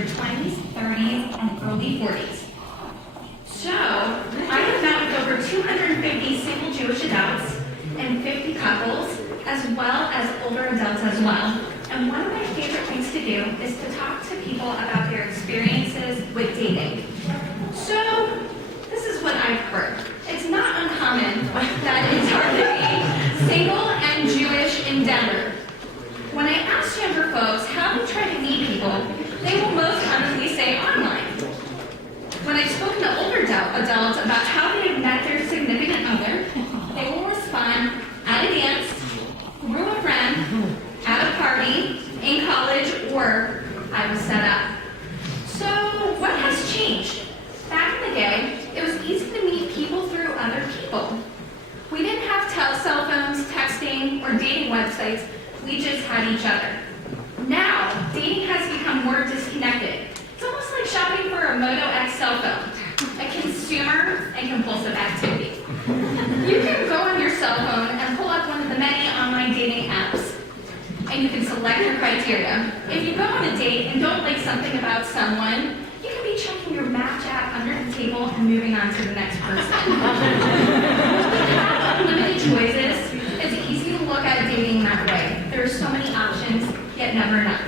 their 20s, 30s, and early 40s. So, I have met with over 250 single Jewish adults and 50 couples, as well as older adults as well. And one of my favorite things to do is to talk to people about their experiences with dating. So, this is what I've heard. It's not uncommon that it's hard to be single and Jewish in Denver. When I ask younger folks how they try to meet people, they will most commonly say online. When I've spoken to older adults about how they have met their significant other, they will respond at a dance, through a friend, at a party, in college, or I was set up. So what has changed? Back in the day, it was easy to meet people through other people. We didn't have cell phones, texting, or dating websites. We just had each other. Now, dating has become more disconnected. It's almost like shopping for a Moto X cell phone, a consumer and compulsive activity. You can go on your cell phone and pull up one of the many online dating apps, and you can select your criteria. If you go on a date and don't like something about someone, you can be checking your Match app under the table and moving on to the next person. With unlimited choices, it's easy to look at dating that way. There are so many options, yet never enough.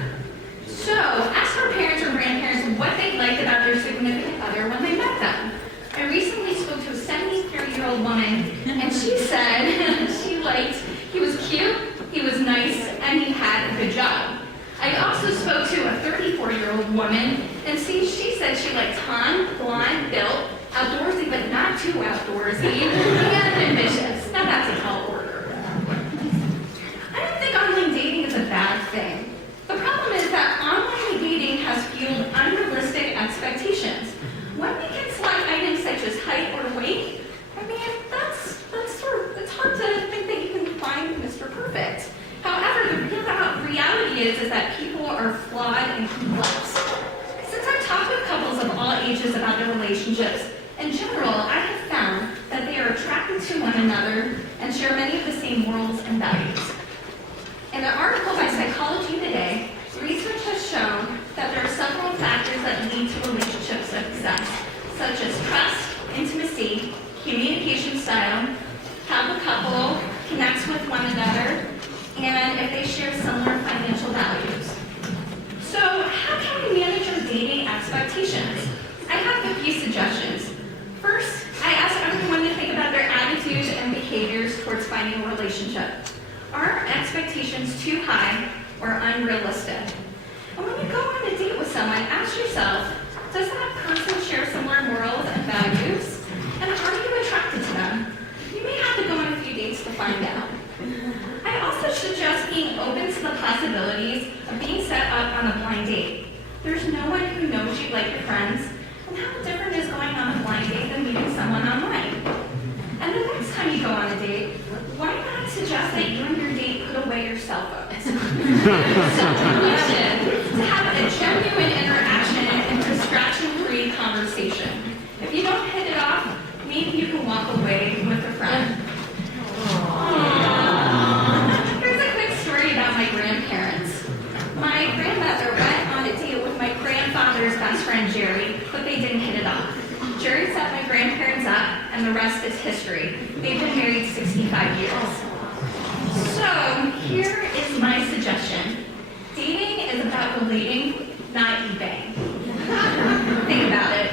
So, ask our parents or grandparents what they liked about their significant other when they met them. I recently spoke to a 73-year-old woman, and she said she liked, he was cute, he was nice, and he had a good job. I also spoke to a 34-year-old woman, and she said she liked tan, blonde, built, outdoorsy, but not too outdoorsy, and ambitious. Now that's a tall order. I don't think online dating is a bad thing. The problem is that online dating has fueled unrealistic expectations. When we can select items such as height or weight, I mean, it's hard to think that you can find Mr. Perfect. However, the reality is that people are flawed and complex. Since I've talked with couples of all ages about their relationships, in general, I have found that they are attracted to one another and share many of the same morals and values. In an article by Psychology Today, research has shown that there are several factors that lead to relationship success, such as trust, intimacy, communication style, how the couple connects with one another, and if they share similar financial values. So, how can we manage our dating expectations? I have a few suggestions. First, I ask everyone to think about their attitudes and behaviors towards finding a relationship. Are our expectations too high or unrealistic? And when you go on a date with someone, ask yourself, does that person share similar morals and values? And are you attracted to them? You may have to go on a few dates to find out. I also suggest being open to the possibilities of being set up on a blind date. There's no one who knows you like your friends, and how different is going on a blind date than meeting someone online? And the next time you go on a date, why not suggest that you and your date put away your cell phones? To have a genuine interaction and distraction-free conversation. If you don't hit it off, maybe you can walk away with a friend. Here's a quick story about my grandparents. My grandmother went on a date with my grandfather's best friend, Jerry, but they didn't hit it off. Jerry set my grandparents up, and the rest is history. They've been married 65 years. So, here is my suggestion. Dating is about relating, not eBay. Think about it.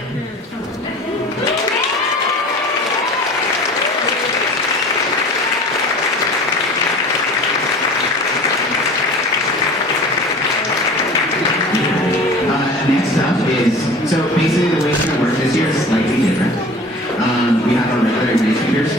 Next up is, so basically the way it's going to work this year is slightly different. We have our regular English speakers.